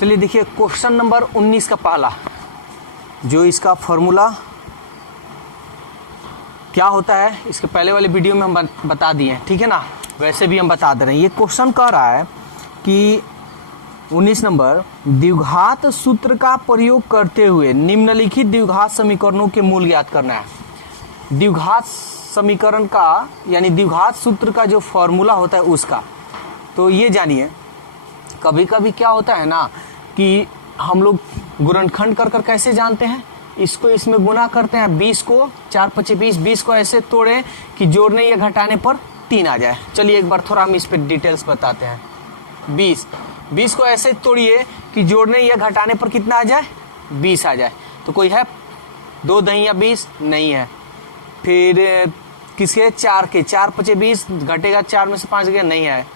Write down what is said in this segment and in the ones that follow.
चलिए देखिए question number 19 का पहला, जो इसका फॉर्मूला क्या होता है इसके पहले वाले वीडियो में हम बता दिए हैं, ठीक है ना। वैसे भी हम बता दे रहे हैं। ये क्वेश्चन कह रहा है कि 19 नंबर, द्विघात सूत्र का प्रयोग करते हुए निम्नलिखित द्विघात समीकरणों के मूल ज्ञात करना है। द्विघात समीकरण का यानी द्विघात सूत्र का जो फॉर्मूला होता है उसका, तो ये जानिए कभी कभी क्या होता है ना कि हम लोग गुणनखंड कर कैसे जानते हैं, इसको इसमें गुना करते हैं, 20 को 4 5 20, 20 को ऐसे तोड़े कि जोड़ने या घटाने पर 3 आ जाए। चलिए एक बार थोड़ा हम इस पर डिटेल्स बताते हैं। 20 को ऐसे तोड़िए कि जोड़ने या घटाने पर कितना आ जाए, 20 आ जाए। तो कोई है 2 दही या 20 नहीं है। फिर किसके 4 के 4 5 20 घटेगा 4 में से 5 गया नहीं है।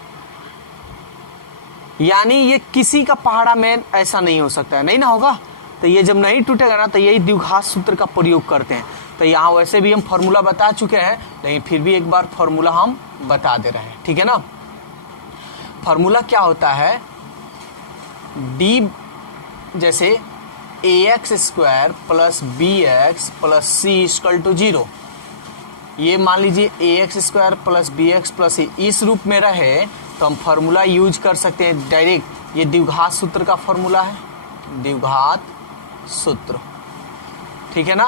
यानी ये किसी का पहाड़ा में ऐसा नहीं हो सकता है, नहीं ना होगा। तो ये जब नहीं टूटेगा ना तो यही द्विघात सूत्र का प्रयोग करते हैं। तो यहाँ वैसे भी हम फॉर्मूला बता चुके हैं, लेकिन फिर भी एक बार फॉर्मूला हम बता दे रहे हैं, ठीक है ना। फॉर्मूला क्या होता है, डी जैसे ax² plus bx plus c = 0। ये मान लीजिए ax² plus bx plus c इस रूप में रहे तो हम फार्मूला यूज कर सकते हैं डायरेक्ट। ये द्विघात सूत्र का फार्मूला है, द्विघात सूत्र, ठीक है ना।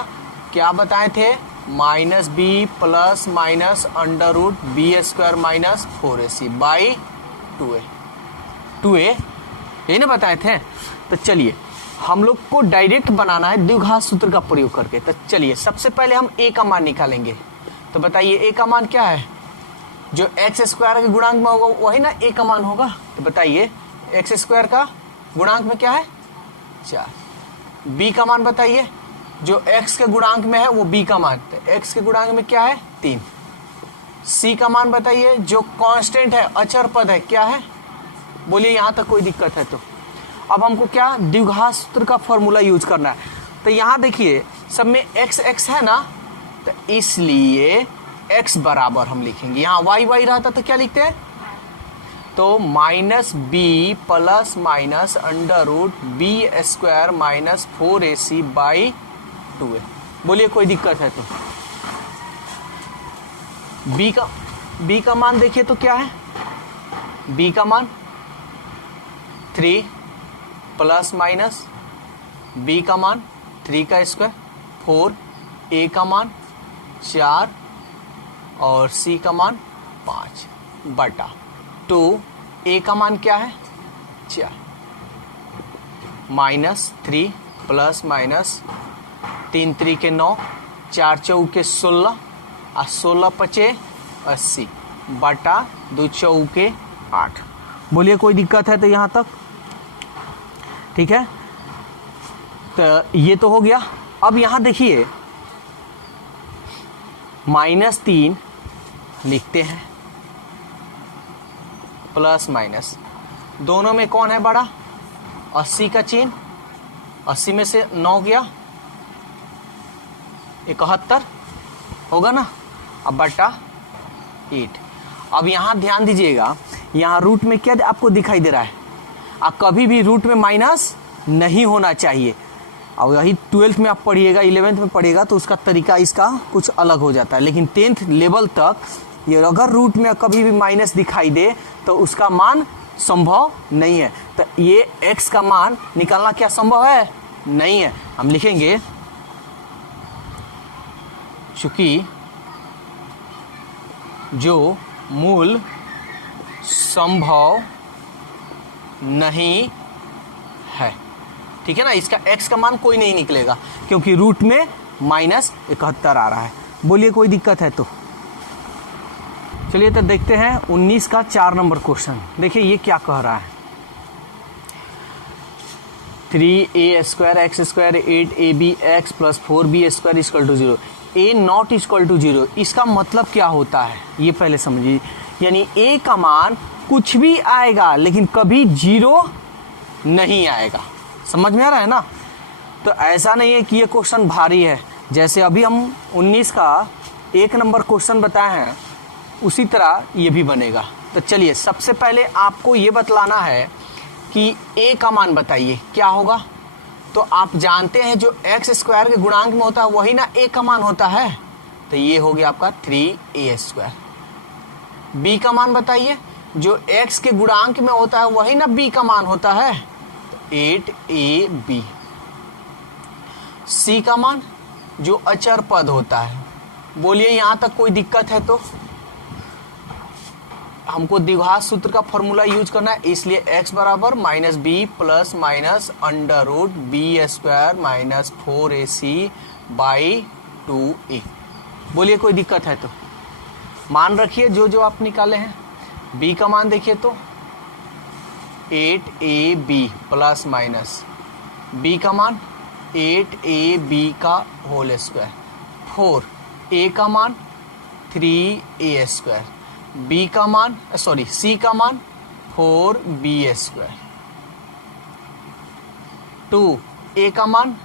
क्या बताए थे, -b plus minus √b² minus 4ac by 2a यही ना बताए थे। तो चलिए हम लोग को डायरेक्ट बनाना है द्विघात सूत्र का प्रयोग करके। तो चलिए सबसे पहले हम a का मान निकालेंगे। तो बताइए a का मान क्या है, जो x² के गुणांक में होगा वही ना a का मान होगा। तो बताइए x² का गुणांक में क्या है 4। b का मान बताइए, जो x के गुणांक में है वो b का मान, तो x के गुणांक में क्या है 3। c का मान बताइए, जो कांस्टेंट है अचर पद है, क्या है, बोलिए यहाँ तक कोई दिक्कत है। तो अब हमको क्या द्विघात सूत्र का फॉर्मूला यूज करना है। तो यहाँ देखिए सब में x है ना, तो इसलिए x बराबर हम लिखेंगे, यहाँ y रहता तो क्या लिखते हैं, तो -b plus minus √b² minus 4ac by 2a। बोलिए कोई दिक्कत है। तो b का मान देखिए तो क्या है, b का मान 3 प्लस माइनस b का मान 3 का स्क्वायर 4, a का मान 4 और c का मान 5 बटा 2, a का मान क्या है 4, -3 प्लस माइनस 3 3 के 9, 4 4 के 16 और 16 5 80 बटा 2 4 के 8। बोलिए कोई दिक्कत है तो यहाँ तक, ठीक है। तो ये तो हो गया। अब यहाँ देखिए -3 लिखते हैं, प्लस माइनस दोनों में कौन है बड़ा, 80 का चिन्ह, 80 में से 9 गया 71 होगा ना, अब बटा 8। अब यहाँ ध्यान दीजिएगा, यहाँ रूट में क्या आपको दिखाई दे रहा है, आप कभी भी रूट में माइनस नहीं होना चाहिए। और यही 12th में आप पढ़िएगा, 11th में पढ़िएगा तो उसका तरीका इसका कुछ अलग हो जाता है, लेकिन 10th लेवल तक ये अगर रूट में कभी भी माइनस दिखाई दे तो उसका मान संभव नहीं है। तो ये x का मान निकालना क्या संभव है, नहीं है। हम लिखेंगे चूंकि जो मूल संभव नहीं है, ठीक है ना, इसका x का मान कोई नहीं निकलेगा क्योंकि रूट में -71 आ रहा है। बोलिए कोई दिक्कत है तो। चलिए तो देखते हैं 19 का 4 नंबर क्वेश्चन। देखिए ये क्या कह रहा है, 3a² x² 8abx plus 4b² = 0, a not = 0। इसका मतलब क्या होता है ये पहले समझिए। यानी a का मान कुछ भी आएगा लेकिन कभी 0 नहीं आएगा। समझ में आ रहा है ना। तो ऐसा नहीं है कि ये क्वेश्चन भारी है, जैसे अभी हम 19 का 1 नंबर क्वेश्चन बताए हैं उसी तरह ये भी बनेगा। तो चलिए सबसे पहले आपको ये बतलाना है कि a का मान बताइए क्या होगा। तो आप जानते हैं जो एक्स स्क्वायर के गुणांक में होता है वही ना a का मान होता है, तो ये हो गया आपका 3a²। b का मान बताइए, जो x के गुणांक में होता है वही ना b का मान होता है, तो 8ab। c का मान जो अचर पद होता है, बोलिए यहां तक कोई दिक्कत है? तो हमको द्विघात सूत्र का फॉर्मूला यूज करना है, इसलिए x बराबर minus B plus minus under root b² minus 4ac/2a। बोलिए कोई दिक्कत है? तो मान रखिए जो जो आप निकाले हैं। b का मान देखिए तो 8ab प्लस माइनस b का मान 8ab का होल स्क्वायर, 4a का मान 3a², b का मान c का मान 4b², 2a का मान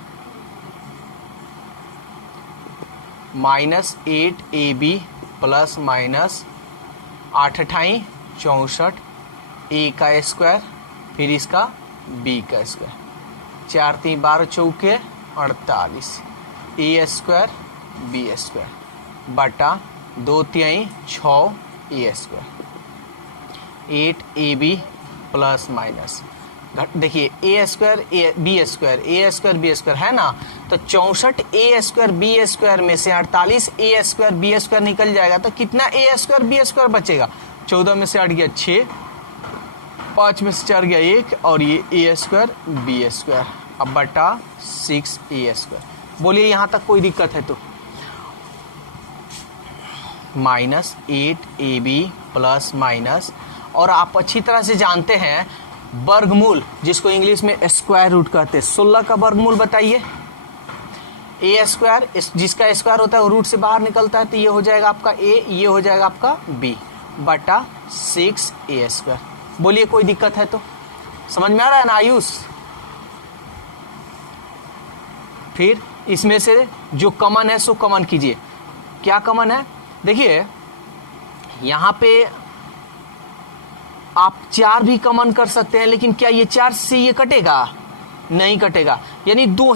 minus 8ab plus minus 8×8 = 64, a का स्क्वायर फिर इसका b का स्क्वायर, 4 3 12 चौके 48, a² b² बटा 2 3 6 a², 8ab प्लस माइनस देखिए a² b² है ना, तो 64 a² b² में से 48 a² b² निकल जाएगा, तो कितना a² b² बचेगा? 14 में से 8 गया 6, 5 में से 4 गया 1 और ये a² b², अब बटा 6a²। बोलिए यहां तक कोई दिक्कत है? तो माइनस 8ab प्लस माइनस, और आप अच्छी तरह से जानते हैं वर्गमूल जिसको इंग्लिश में स्क्वायर रूट कहते हैं, 16 का वर्गमूल बताइए। a² जिसका स्क्वायर होता है वो रूट से बाहर निकलता है, तो ये हो जाएगा आपका a, ये हो जाएगा आपका b बटा 6a²। बोलिए कोई दिक्कत है? तो समझ में आ रहा है ना आयुष? फिर इसमें से जो कॉमन है सो कॉमन कीजिए। क्या कॉमन है? देखिए यहां पे आप 4 भी कॉमन कर सकते हैं, लेकिन क्या ये 4 से ये कटेगा? नहीं कटेगा, यानी दो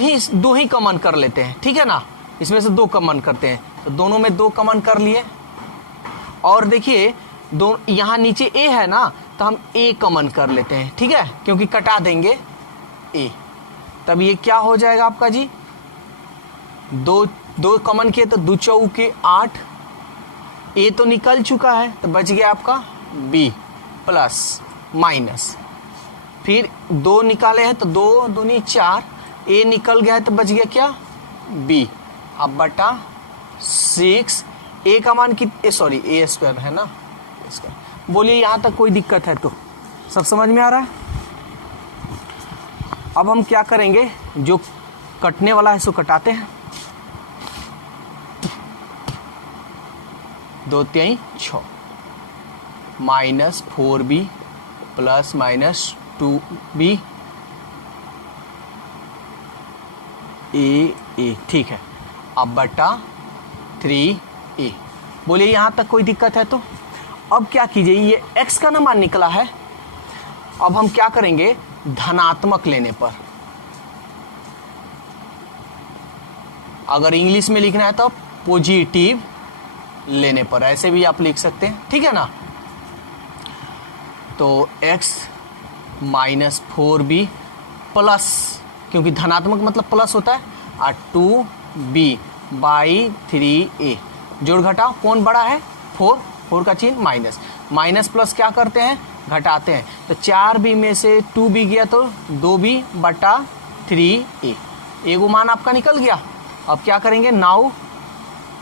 ही कॉमन कर लेते हैं, ठीक है ना। इसमें से 2 कॉमन करते हैं, तो दोनों में 2 कॉमन कर लिए। और देखिए दो यहाँ नीचे a है ना, तो हम a कॉमन कर लेते हैं, ठीक है, क्योंकि कटा देंगे a। तब ये क्या हो जाएगा आपका जी? 2 कॉमन किए तो 2 चौके 8, a तो निकल चुका है, तो बच गया आपका b प्लस माइनस, फिर 2 निकाले हैं तो 2 दूनी 4, a निकल गया है तो बच गया क्या? b, अब बटा 6, a का मान a² है ना इसका। बोलिए यहां तक कोई दिक्कत है? तो सब समझ में आ रहा है? अब हम क्या करेंगे, जो कटने वाला है सो कटाते हैं। 2 3 6 minus 4b plus minus 2b a, ठीक है, अब बटा 3a। बोलिए यहां तक कोई दिक्कत है? तो अब क्या कीजिए, ये x का ना मान निकला है, अब हम क्या करेंगे, धनात्मक लेने पर, अगर इंग्लिश में लिखना है तो पॉजिटिव लेने पर, ऐसे भी आप लिख सकते हैं, ठीक है ना। तो x माइनस 4b प्लस, क्योंकि धनात्मक मतलब प्लस होता है, और 2b/3a, जोड़ घटाओ कौन बड़ा है? 4 का चिन्ह माइनस, माइनस प्लस क्या करते हैं? घटाते हैं, तो 4b में से 2b गया तो 2b बटा 3a, एगो मान आपका निकल गया। अब क्या करेंगे, नाउ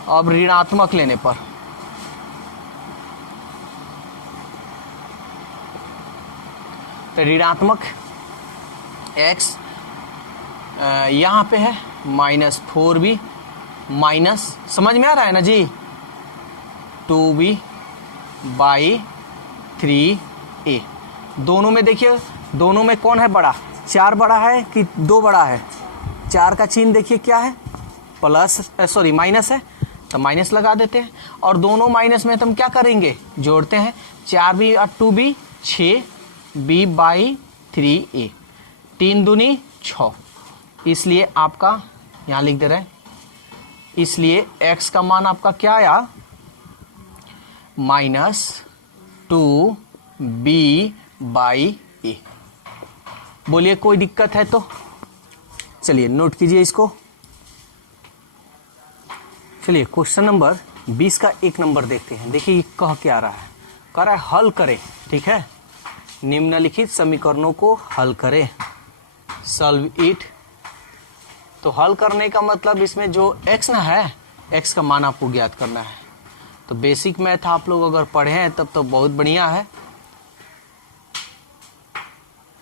अब ऋणात्मक लेने पर, तो ऋणात्मक x यहाँ पे है माइनस 4b माइनस, समझ में आ रहा है ना जी, 2b/3a। दोनों में देखिए, दोनों में कौन है बड़ा? 4 बड़ा है कि 2 बड़ा है? 4 का चिन्ह देखिए क्या है, प्लस माइनस है, तो माइनस लगा देते हैं, और दोनों माइनस में तो हम क्या करेंगे, जोड़ते हैं, 4b और 2b 6b/3a 3a, 3 दूनी 6, इसलिए आपका यहां लिख दे रहे हैं, इसलिए x का मान आपका क्या आया, -2b/a। बोलिए कोई दिक्कत है तो चलिए नोट कीजिए इसको। चलिए क्वेश्चन नंबर 20 का 1 नंबर देखते हैं। देखिए ये कह क्या रहा है, कह रहा है हल करें, ठीक है, निम्नलिखित समीकरणों को हल करें, सॉल्व इट। तो हल करने का मतलब इसमें जो x ना है, x का मान आपको ज्ञात करना है। तो बेसिक मैथ आप लोग अगर पढ़े हैं तब तो बहुत बढ़िया है।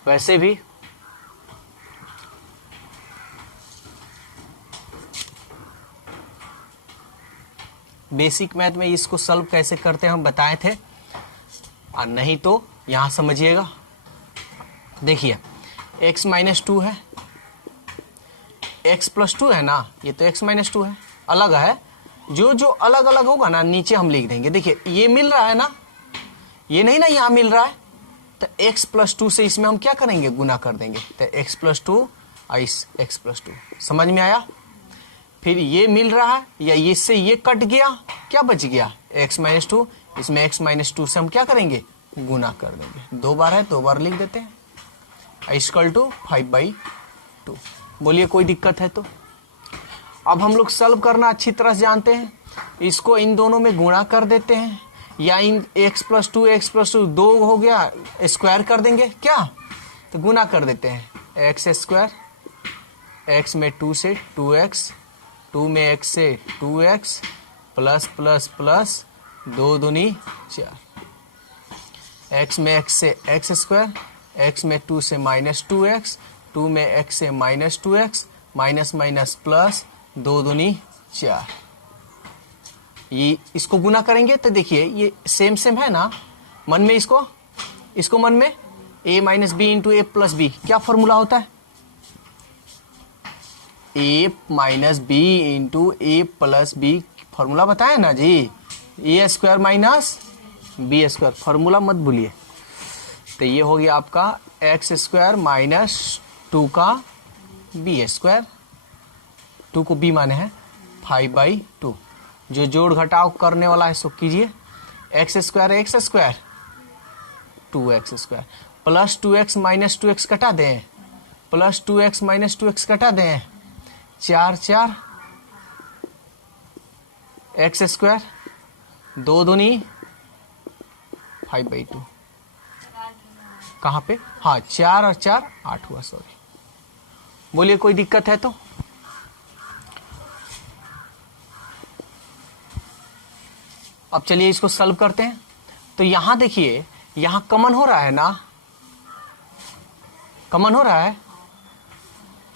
वैसे भी बेसिक मैथ में इसको सॉल्व कैसे करते हैं हम बताए थे, और नहीं तो यहां समझिएगा। देखिए x -2 है, x + 2 है ना, ये तो x -2 है, अलग है। जो जो अलग अलग होगा ना नीचे हम लिख देंगे। देखिए ये मिल रहा है ना, ये नहीं ना यहाँ मिल रहा है, तो x + 2 से इसमें हम क्या करेंगे, गुना कर देंगे। तो x + 2 और इस x + 2, समझ में आया। फिर ये मिल रहा है, या इससे ये कट गया, क्या बच गया, x -2, इसमें x -2 से हम क्या करेंगे, गुना कर देंगे। 2 बार है, 2 बार लिख देते हैं, = 5/2। बोलिए कोई दिक्कत है तो। अब हम लोग सॉल्व करना अच्छी तरह से जानते हैं। इसको इन दोनों में गुणा कर देते हैं, या इन x + 2 2 हो गया, स्क्वायर कर देंगे क्या, तो गुना कर देते हैं, x², x में 2 से 2x, 2 में x से 2x, प्लस प्लस प्लस 2 दूनी 4, x में x से x², x में 2 से -2x, 2 में x से -2x, माइनस माइनस प्लस 2 दूनी 4। ये इसको गुना करेंगे तो देखिए ये सेम सेम है ना, मन में इसको मन में a - b × a + b, क्या फॉर्मूला होता है, a - b × a + b formula बताए ना जी, a² - b², फॉर्मूला मत भूलिए। तो ये हो गया आपका x² - 2 का b², 2 को b माने हैं 5/2। जो जोड़ घटाव करने वाला है सो कीजिए, x² 2x² plus 2x - 2x कटा दें, प्लस 2x - 2x कटा दें, 4 4 x², 2 दूनी 5/2, कहाँ पे, हाँ 4 और 4 8 हुआ, सॉरी। बोलिए कोई दिक्कत है तो। अब चलिए इसको सॉल्व करते हैं। तो यहां देखिए यहां कॉमन हो रहा है ना, कॉमन हो रहा है,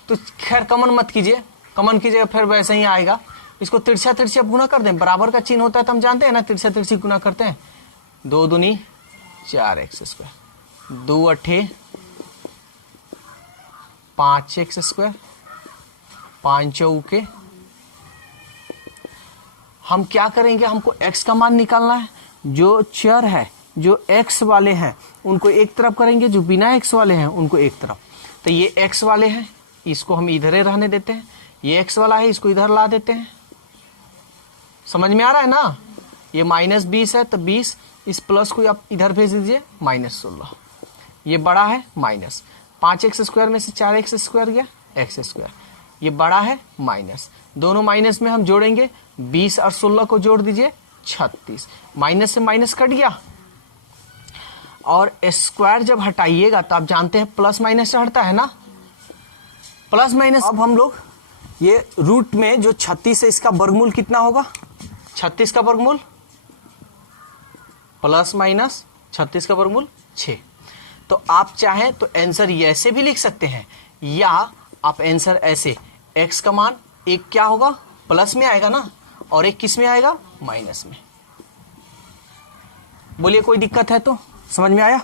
तो खैर कॉमन मत कीजिए, कॉमन कीजिएगा फिर वैसे ही आएगा। इसको तिरछा तिरछा गुना कर दें, बराबर का चिन्ह होता है तो हम जानते हैं ना, तिरछा तिरछी गुना करते हैं। 2 दूनी 4x², 2 8 5x², 5 चौके। हम क्या करेंगे, हमको x का मान निकालना है। जो चर है, जो x वाले हैं उनको एक तरफ करेंगे, जो बिना x वाले हैं उनको एक तरफ। तो ये x वाले हैं, इसको हम इधर ही रहने देते हैं। ये x वाला है, इसको इधर ला देते हैं। समझ में आ रहा है ना। ये -20 है तो 20, इस प्लस को आप इधर भेज दीजिए, -16। ये बड़ा है माइनस, 5x² में से 4x² गया x², ये बड़ा है माइनस, दोनों माइनस में हम जोड़ेंगे, 20 और 16 को जोड़ दीजिए 36, माइनस से माइनस कट गया। और स्क्वायर जब हटाइएगा तो आप जानते हैं प्लस माइनस से हटता है ना, प्लस माइनस। अब हम लोग ये रूट में जो 36 है इसका वर्गमूल कितना होगा, 36 का वर्गमूल प्लस माइनस 36 का वर्गमूल 6। तो आप चाहें तो आंसर ऐसे भी लिख सकते हैं, या आप आंसर ऐसे, x का मान एक क्या होगा, प्लस में आएगा ना, और एक किस में आएगा, माइनस में। बोलिए कोई दिक्कत है तो, समझ में आया।